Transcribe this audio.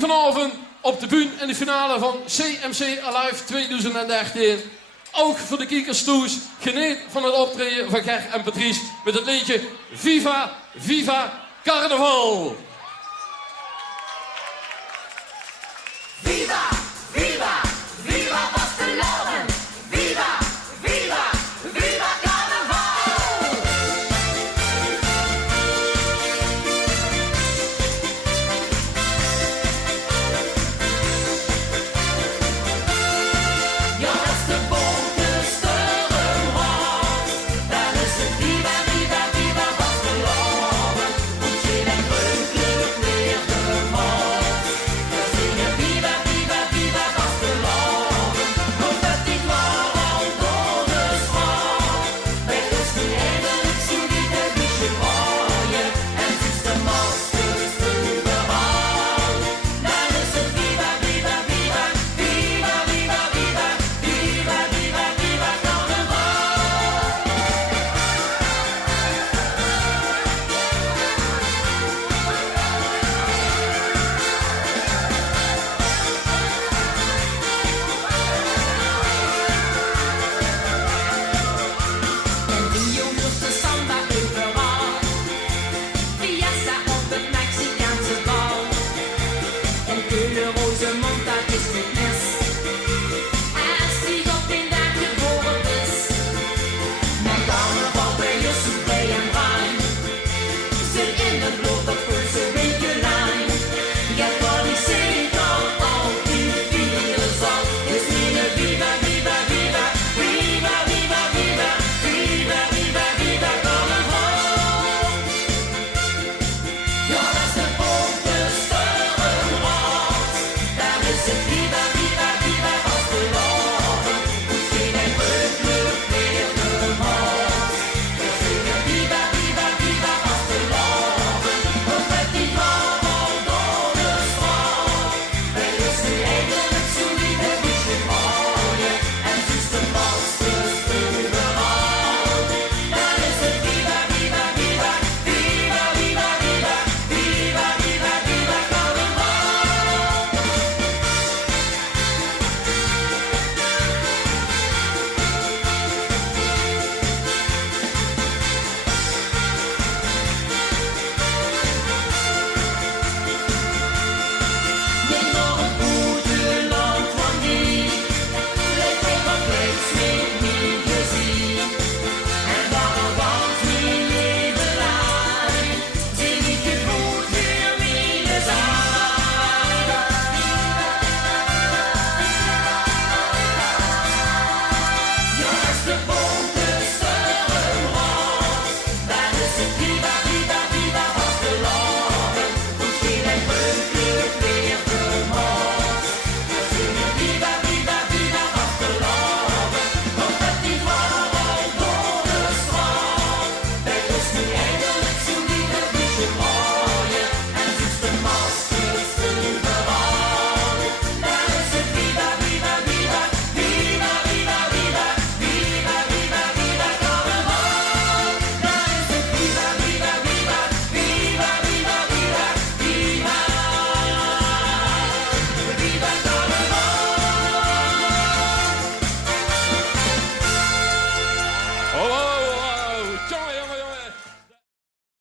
Vanavond op de bühne in de finale van CMC Alive 2013. Ook voor de kijkers thuis. Geniet van het optreden van Ger en Patrice met het liedje Viva, Viva Carnaval. Viva, viva, viva Vasteloven. Viva, viva, viva Carnaval. Ja, als de bonte steuren hoort, dan is het viva, viva, viva Vasteloven. Und jeder gründlich weer gemaakt. We zingen viva, viva, viva Vasteloven. Und dat die Clara und Todesfrau. Met ons nu eindelijk zo niet een beetje mooie. En sinds de Maske is überall. Dan is het viva, viva, viva, viva, viva, viva, viva, viva, viva Carnaval. En die jongens de samba overal. Fiesta op het Mexicaanse bal. En kleuren